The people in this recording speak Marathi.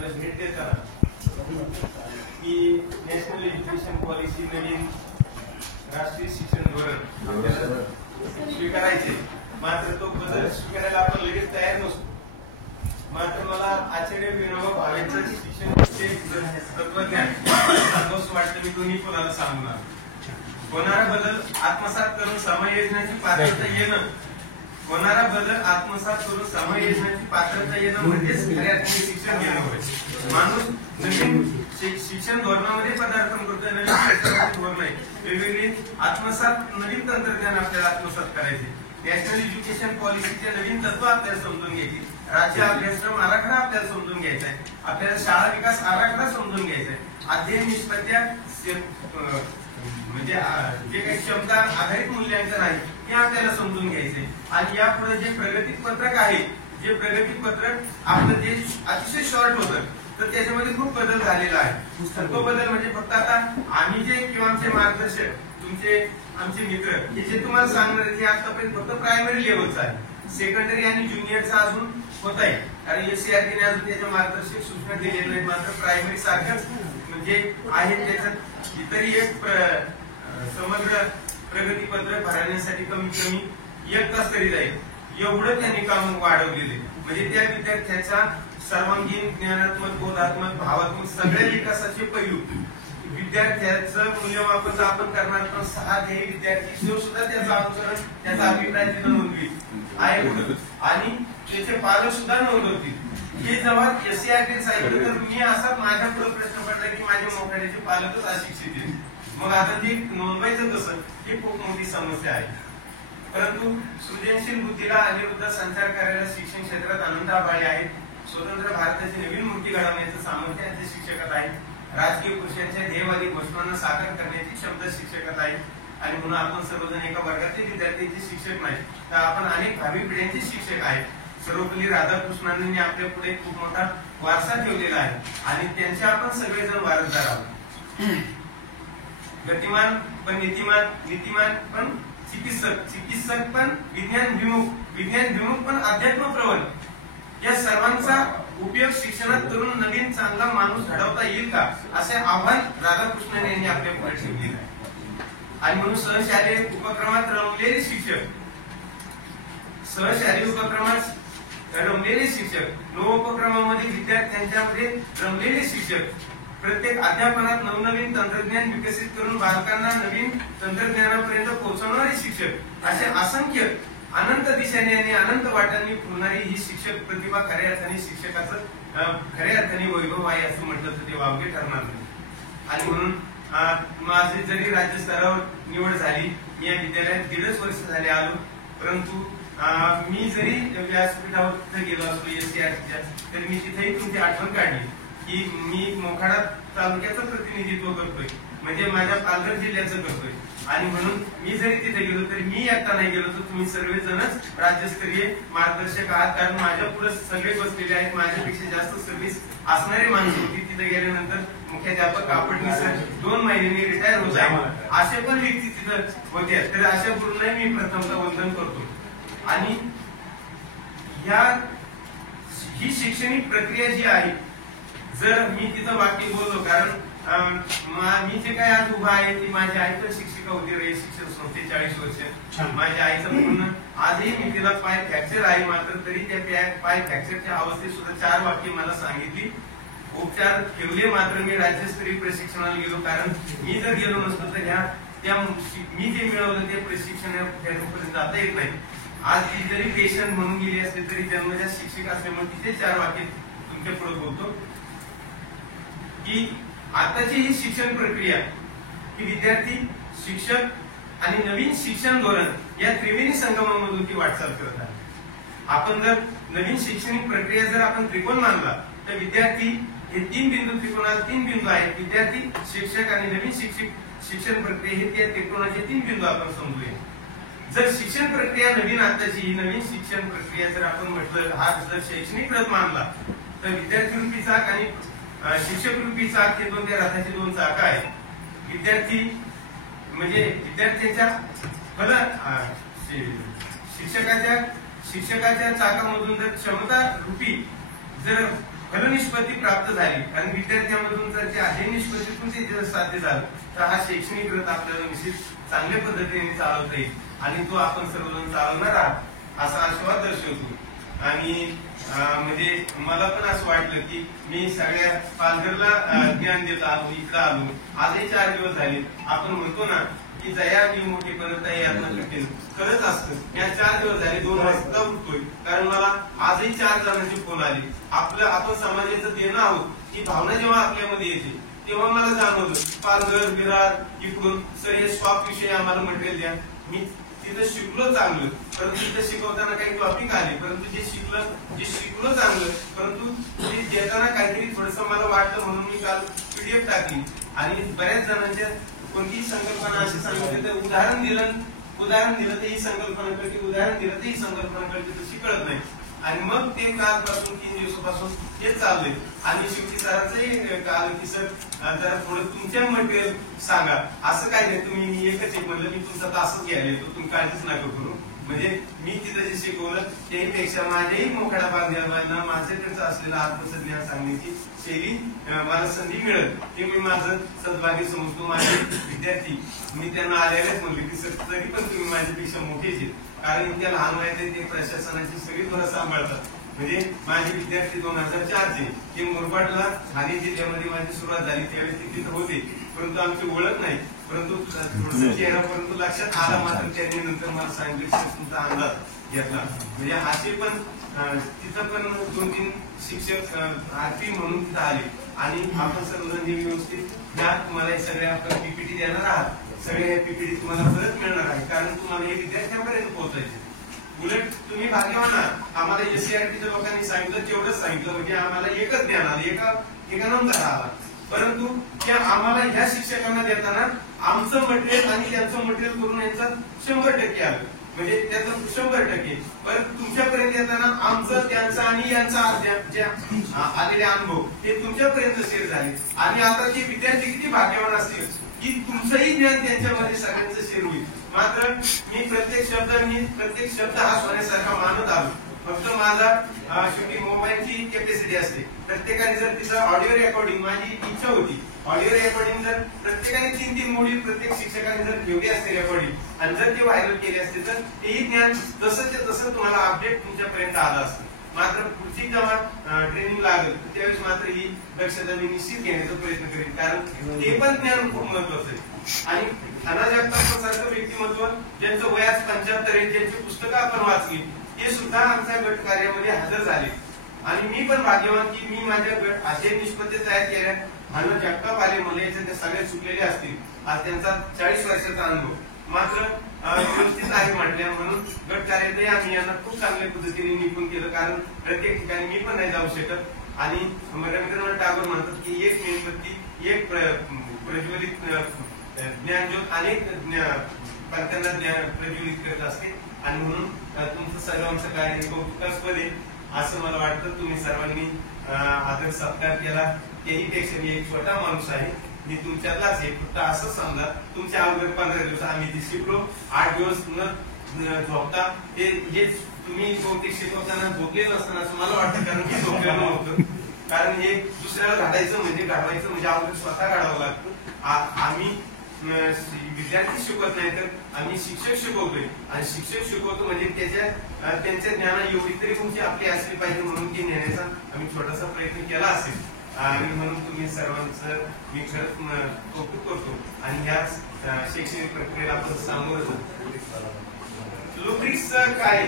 मला भेट देताना की नॅशनल एज्युकेशन पॉलिसी नवीन राष्ट्रीय शिक्षण धोरण आपल्याला स्वीकारायचे, मात्र तो बदल स्वीकारायला आपण लगेच तयार नसतो. मात्र मला आचार्य विनोबा भावेंचं शिक्षण तत्वज्ञान सांगूच वाटतं. मी दोन्ही कोणाला सांगणार. होणारा बदल आत्मसात करून समायोजनाची पात्रता येणं, होणारा बदल आत्मसात करून समायोजनाची पात्रता येणं म्हणजेच खऱ्या अर्थाने शिक्षण घेणं होय. माणूस नवीन शिक्षण धोरणामध्ये पदार्पण करतोय, नवीन शिक्षणाचे धोरण आहे, वेगवेगळी आत्मसात नवीन तंत्रज्ञान आपल्याला आत्मसात करायचे. नॅशनल एज्युकेशन पॉलिसीचे नवीन तत्व आपल्याला समजून घ्यायची, राज्य अभ्यासक्रम आराखडा आपल्याला समजून घ्यायचा आहे, आपल्याला शाळा विकास आराखडा समजून घ्यायचा आहे, अध्ययन निष्पत्त्या म्हणजे जे काही क्षमता आधारित मूल्यांकन आहे ते आपल्याला समजून घ्यायचे. आणि यापुढे जे प्रगती पत्रक आहे, जे प्रगती पत्रक आपलं जे अतिशय शॉर्ट होतं, तर त्याच्यामध्ये खूप बदल झालेला आहे. तो बदल म्हणजे फक्त आता आम्ही जे किंवा आमचे मार्गदर्शक तुमचे आमचे मित्र हे जे तुम्हाला सांगणार ते आतापर्यंत फक्त प्रायमरी लेवलचा आहे. सेकंडरी आणि ज्युनियरचा अजून होत आहे, कारण एससीआरटीने अजून त्याच्या मार्गदर्शक सूचना दिलेल्या नाहीत. मात्र प्रायमरी सारखंच म्हणजे आहे, त्याच्यात इतरही एक समग्र प्रगतीपत्र भरण्यासाठी कमीत कमी 1 तास तरी जाईल, एवढं त्यांनी काम वाढवलेले. म्हणजे त्या विद्यार्थ्याचा सर्वांगीण ज्ञानात्मक, बोधात्मक, भावात्मक सगळ्या विकासाचे पैलू, विद्यार्थ्याचं मूल्यमापन जर आपण करणार तर 6 ध्येय विद्यार्थी सुद्धा त्याचं अनुसरण, त्याचा अभिप्राय तिथं नोंदविल आहे आणि त्याचे पालक सुद्धा नोंदवतील. हे जेव्हा एससीआरटी सांगितलं तर मी असा माझ्या पुढे प्रश्न पडला की माझ्या मोठ्याचे पालकच अशिक्षित आहेत, मग आता ते नोंदवायचं कसं, ही खूप मोठी समस्या आहे. परंतु सृजनशील बुद्धीला अनिरुद्ध संचार करायला शिक्षण क्षेत्रात अनंत आभाळी आहेत. स्वतंत्र भारताची नवीन मूर्ती घडवण्याचं सामर्थ्य यांच्या शिक्षकात आहे. राजकीय पुरुषांच्या ध्येयवादी घोषणांना साकार करण्याची क्षमता शिक्षकात आहे. आणि म्हणून आपण सर्वजण एका वर्गातील विद्यार्थ्यांचे शिक्षक नाही, तर आपण अनेक भावी पिढ्यांचे शिक्षक आहेत. सर्वपल्ली राधाकृष्णांनी आपल्या पुढे खूप मोठा वारसा ठेवलेला आहे आणि त्यांचे आपण सगळेजण वारसदार आहोत. गतिमान पण नीतिमान, नीतिमान पण चिकित्सक, चिकित्सक पण विज्ञान पण अध्यात्म प्रवण, या सर्वांचा उपयोग शिक्षणात करून नवीन चांगला माणूस घडवता येईल का, असे आव्हान राधाकृष्णन यांनी आपल्या पुढे ठेवलेले आहे. आणि म्हणून सहशालेय उपक्रमात रमलेले शिक्षक, सहशालेय उपक्रमात रमलेले शिक्षक, नवोपक्रमामध्ये विद्यार्थ्यांच्यामध्ये रमलेले शिक्षक, प्रत्येक अध्यापनात नवनवीन तंत्रज्ञान विकसित करून बालकांना नवीन तंत्रज्ञानापर्यंत पोहोचवणारे शिक्षक, असे असंख्य अनंत दिशाने आणि अनंत वाटांनी फुलणारी ही शिक्षक प्रतिभा खऱ्या अर्थाने शिक्षकाचं खऱ्या अर्थाने वैभव आहे असं म्हटलं तर ते वावगे ठरणार नाही. आणि म्हणून माझी जरी राज्यस्तरावर निवड झाली, मी या विद्यालयात 1.5 वर्ष झाले आलो, परंतु मी जरी व्यासपीठावर तिथे गेलो असतो एससीआरटीच्या, तर मी तिथेही तुमची आठवण काढली की मी मोखाडा तालुक्याचं प्रतिनिधित्व करतोय, म्हणजे माझ्या पालघर जिल्ह्याचं करतोय. आणि म्हणून मी जरी तिथे गेलो तरी मी एकटा नाही गेलो तर तुम्ही सर्वजणच राज्यस्तरीय मार्गदर्शक आहात, कारण माझ्या पुढे सगळे बसलेले आहेत. माझ्यापेक्षा जास्त सर्व्हिस असणारी माणसं होती. तिथे गेल्यानंतर मुख्याध्यापक कापडणी सर 2 महिन्यांनी रिटायर होत आहे, असे पण व्यक्ती तिथं होत्या. तर अशा गुरूंना मी प्रथमतः वंदन करतो. आणि ही शैक्षणिक प्रक्रिया जी आहे, जर मी तिथं वाक्य बोललो, कारण मी जे काय आज उभा आहे ती माझी आई पण शिक्षिका होती, रे शिक्षण संस्थे 40 वर्ष. माझ्या आईचं पूर्ण आजही मी तिला पाय फ्रॅक्चर आहे, मात्र तरी त्या पाय फ्रॅक्चरच्या अवस्थेत सुद्धा 4 वाक्य मला सांगितली. उपचार ठेवले, मात्र मी राज्यस्तरीय प्रशिक्षणाला गेलो, कारण मी जर गेलो नसतो तर मी जे मिळवलं ते प्रशिक्षणापर्यंत जाता येत नाही. आज ती जरी पेशंट म्हणून गेली असते तरी जन्मजात शिक्षक असल्यामुळे तिथे 4 वाक्य तुमच्या पुढे बोलतो की आताची ही शिक्षण प्रक्रिया ही विद्यार्थी, शिक्षक आणि नवीन शिक्षण धोरण या त्रिवेणी संगमामधून ती वाटचाल करत आहे. आपण जर नवीन शैक्षणिक प्रक्रिया जर आपण त्रिकोण मानला तर विद्यार्थी हे 3 बिंदू, त्रिकोणात 3 बिंदू आहेत. विद्यार्थी, शिक्षक आणि नवीन शिक्षण प्रक्रिया हे त्या त्रिकोणाचे 3 बिंदू आपण समजूया. जर शिक्षण प्रक्रिया नवीन, आताची ही नवीन शिक्षण प्रक्रिया जर आपण म्हटलं, हा जर शैक्षणिक रथ मानला तर विद्यार्थी रूपी चाक आणि शिक्षक रूपी चाक हे त्या रथाचे 2 चाक आहेत. विद्यार्थी म्हणजे विद्यार्थ्यांच्या शिक्षकाच्या चाकामधून जर क्षमता रूपी जर फलनिष्पत्ती प्राप्त झाली आणि विद्यार्थ्यांमधून जर ते आहे निष्पत्तीतून ते साध्य झालं तर हा शैक्षणिक रथ आपल्याला निश्चित चांगल्या पद्धतीने चालवता येईल आणि तो आपण सर्वजण चालवणार आहात असा आशीर्वाद दर्शवतो. आणि म्हणजे मला पण असं वाटलं की मी सगळ्या पालघरला ज्ञान देत आलो, इकडं आलो, आजही 4 दिवस झाले. आपण म्हणतो ना की जया मी मोठी परत यातनं कठीण खरंच असतं. या 4 दिवस झाले 2 वाजता उठतोय कारण मला आजही 4 जणांचे फोन आले. आपण समाजाचं देणं आहोत ही भावना जेव्हा आपल्यामध्ये येते तेव्हा मला जाणवलं पालघर विरार इकडून सर हे स्टॉक विषयी आम्हाला मटेरियल द्या. मी तिथं शिकलो चांगलं परंतु तिथं शिकवताना काही टॉपिक आले परंतु जे शिकलो चांगलं परंतु ते देताना काहीतरी थोडंसं मला वाटलं म्हणून मी काल PDF टाकली आणि बऱ्याच जणांच्या कोणतीही संकल्पना अशी सांगितली तर उदाहरण दिलं तर ही संकल्पना कळते, उदाहरण दिलं तर ही संकल्पना कळते, तशी कळत नाही. आणि मग ते कालपासून 3 दिवसापासून हेच चाललंय. आणि शेवटी सरांचंही काल की सर जरा थोडं तुमच्या मटेरियल सांगा. असं काय नाही तुम्ही एकच एक म्हणलं मी तुमचा तासच घ्यायला येतो, तुम्ही काळजीच नका करू. म्हणजे मी तिथं जे शिकवलं त्यापेक्षा माझ्याही मोकळ्या बांधवांना माझ्याकडचं असलेलं आत्मचं ज्ञान सांगण्याची शैली मला संधी मिळेल हे मी माझं सद्भाग्य समजतो. माझे विद्यार्थी मी त्यांना आलेलेच म्हणले की सर तरी पण तुम्ही माझ्यापेक्षा मोठेच आहेत कारण इतक्या लहान वयात ते प्रशासनाची सगळी धोरण सांभाळतात. म्हणजे माझे विद्यार्थी 2004 चे ते मुरबाडला ठाणे जिल्ह्यामध्ये माझी सुरुवात झाली त्यावेळेस ते तिथं होते परंतु आमची ओळख नाही परंतु थोडस चेहरा परंतु लक्षात आला. मात्र त्यांनी नंतर मला सांगितलं तुमचा अंदाज घेतला. म्हणजे असे पण तिथं पण 2-3 शिक्षक आरती म्हणून तिथं आले आणि आपण सर्वजण व्यवस्थित त्या तुम्हाला सगळ्या PPT देणार आहात. सगळ्या PPT तुम्हाला परत मिळणार आहे कारण तुम्हाला हे विद्यार्थ्यांपर्यंत पोहोचायचे. उलट तुम्ही भाग्यवान आहात. आम्हाला SCRTच्या लोकांनी सांगितलं तेवढंच सांगितलं म्हणजे आम्हाला एकच ज्ञान आलं, एका नंतर आला. परंतु त्या आम्हाला ह्या शिक्षकांना देताना आमचं मटेरियल आणि त्यांचं मटेरियल करून यांचं 100% आलं. म्हणजे त्याचं 100%. परंतु तुमच्यापर्यंत येताना आमचं त्यांचं आणि यांचा आलेले अनुभव हे तुमच्यापर्यंत शेअर झाले. आणि आता ते विद्यार्थी किती भाग्यवान असतील की तुमचंही ज्ञान त्यांच्यामध्ये सगळ्यांचं शेअर होईल. मात्र मी प्रत्येक शब्द हा सोन्यासारखा मानत आलो. फक्त माझा शेवटी मोबाईलची कॅपॅसिटी असते. प्रत्येकाने जर तिचा ऑडिओ रेकॉर्डिंग माझी इच्छा होती ऑडिओ रेकॉर्डिंग जर प्रत्येकाने 3-3 मोडी प्रत्येक शिक्षकाने जर ठेवली असते रेकॉर्डिंग आणि जर ते व्हायरल केले असते तर तेही ज्ञान तसं तुम्हाला अपडेट तुमच्यापर्यंत आलं असतं. मात्र पुढची जेव्हा ट्रेनिंग लागेल त्यावेळेस मात्र ही दक्षता मी निश्चित घेण्याचा प्रयत्न करेन कारण ते पण ज्ञान खूप महत्वाचं आहे. आणि खाना जगतापासारखं व्यक्तिमत्व ज्यांचं वयास 75 आहे ज्यांची पुस्तकं आपण वाचली ते सुद्धा आमच्या गट कार्यामध्ये हजर झाले. आणि मी पण भाग्यवान की मी माझ्या गट असे निष्पत्ती तयार केल्या. मला जगताप आले मला याच्या त्या सगळ्या चुकलेले असतील. आज त्यांचा 40 वर्षाचा अनुभव मात्र व्यवस्थित आहे म्हटल्या म्हणून गट कार्यातही आम्ही यांना खूप चांगल्या पद्धतीने निपुण केलं कारण प्रत्येक ठिकाणी मी पण नाही जाऊ शकत. आणि रवींद्रनाथ टागोर म्हणतात की एक मेणबत्ती एक प्रज्वलित ज्ञानज्योत अनेक पालकांना प्रज्वलित करत असते. आणि म्हणून तुमचं सर्वांचं कार्य कौतुकास्पद आहे असं मला वाटतं. तुम्ही सर्वांनी आदर सत्कार केला त्याही पेक्षा मी एक छोटा माणूस आहे. मी तुमच्यातलाच आहे. फक्त असं समजा तुमच्या अगोदर 15 दिवस आम्ही ते शिकलो 8 दिवस न झोपता ते जे तुम्ही बहुतेक शिकवताना झोपले नसताना असं मला वाटतं कारण की झोपलेलं नव्हतं. कारण हे दुसऱ्याला घडायचं म्हणजे अगोदर स्वतः घडावं लागतं. आम्ही विद्यार्थी शिकवत नाही तर आम्ही शिक्षक शिकवतोय आणि शिक्षक शिकवतो म्हणजे त्यांच्या ज्ञाना एवढी तरी तुमची आपली असली पाहिजे म्हणून ती नेण्याचा आम्ही छोटासा प्रयत्न केला असेल. आणि म्हणून तुम्ही सर्वांचं मी खरंच कौतुक करतो. आणि ह्या शैक्षणिक प्रक्रियेला आपण सामोरं जातो. रुब्रिक्स काय